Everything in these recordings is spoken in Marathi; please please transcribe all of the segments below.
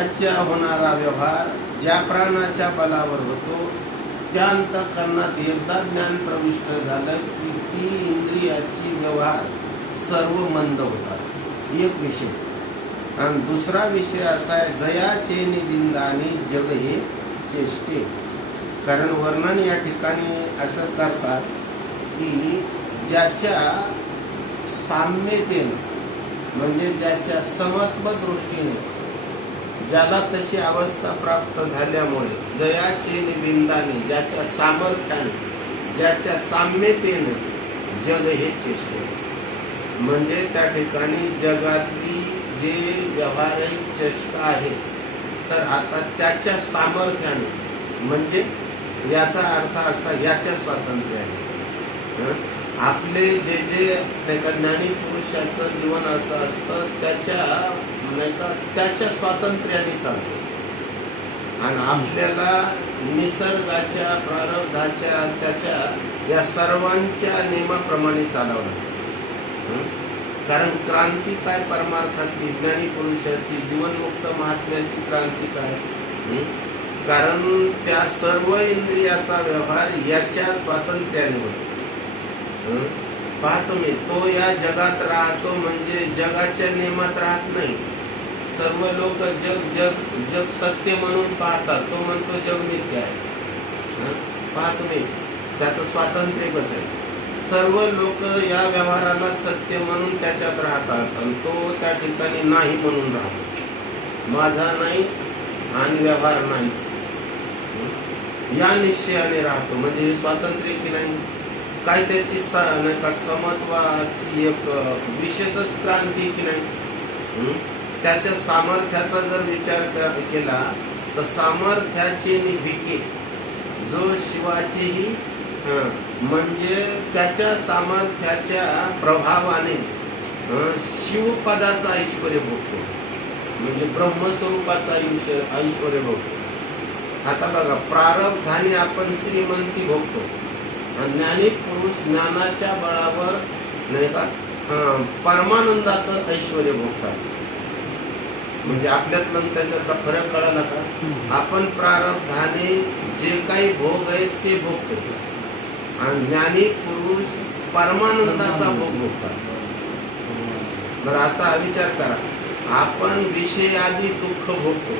त्याच्या होणारा व्यवहार ज्या प्राणाच्या बलावर होतो त्या अंतःकरणात एकदा ज्ञान प्रविष्ट झालं की ती इंद्रियाची व्यवहार सर्व मंद होतात. एक विषय. आणि दुसरा विषय असा आहे, जयाचे निबिंदानी जग हे चेष्टे. कारण वर्णन या ठिकाणी असं करतात की ज्याच्या साम्यतेने म्हणजे ज्याच्या समत्व दृष्टीने ज्याला तशी अवस्था प्राप्त झाल्यामुळे जयाचे निबिंदाने ज्याच्या सामर्थ्याने ज्याच्या साम्यतेने जग हे चेष्टे. म्हणजे त्या ठिकाणी जगातली जे व्यावहारिक चेष्टा आहे तर आता त्याच्या सामर्थ्याने म्हणजे याचा अर्थ असा याच्या स्वातंत्र्याने आपले जे ज्ञानी पुरुषाचं जीवन असं असतं त्याच्या स्वातंत्र्याने चालतो. आणि आपल्याला निसर्गाच्या प्रारब्धाच्या त्याच्या या सर्वांच्या नियमाप्रमाणे चालावं लागतं. कारण क्रांती काय परमार्थातली ज्ञानी पुरुषाची जीवनमुक्त महात्म्याची क्रांती काय. कारण त्या सर्व इंद्रियाचा व्यवहार याच्या स्वातंत्र्याने होतो. पाहतो मी तो या जगात राहतो म्हणजे जगाच्या नियमात राहत नाही. सर्व लोक जग जग जग सत्य म्हणून पाहतात, तो म्हणतो जग मिथ्या आहे. पाहतो मी त्याचं स्वातंत्र्य कसं आहे. सर्व लोक या व्यवहाराला सत्य म्हणून त्याच्यात राहतात आणि तो त्या ठिकाणी नाही म्हणून राहतो. माझा नाही आणि व्यवहार नाहीच या निश्चयाने राहतो. म्हणजे हे स्वातंत्र्य की नाही. काय त्याची समत्वाची एक विशेषच क्रांती की नाही. त्याच्या सामर्थ्याचा जर विचार केला तर सामर्थ्याची निभिके जो शिवाचीही म्हणजे त्याच्या सामर्थ्याच्या प्रभावाने शिवपदाचा ऐश्वर्य भोगतो म्हणजे ब्रह्मस्वरूपाचा ऐश्वर्य भोगतो. आता बघा प्रारब्धाने आपण श्रीमंती भोगतो आणि ज्ञानी पुरुष ज्ञानाच्या बळावर नाही का परमानंदाचं ऐश्वर्य भोगतात. म्हणजे आपल्यातला त्याच्यातला फरक कळाला का. आपण प्रारब्धाने जे काही भोग आहेत ते भोगतो आणि ज्ञानी पुरुष परमानंदाचा भोग भोगतात. बरं असा विचार करा, आपण विषयादी दुःख भोगतो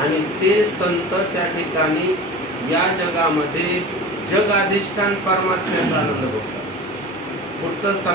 आणि ते संत त्या ठिकाणी या जगामध्ये जग अधिष्ठान परमात्म्याचा आनंद भोगतात. पुढचं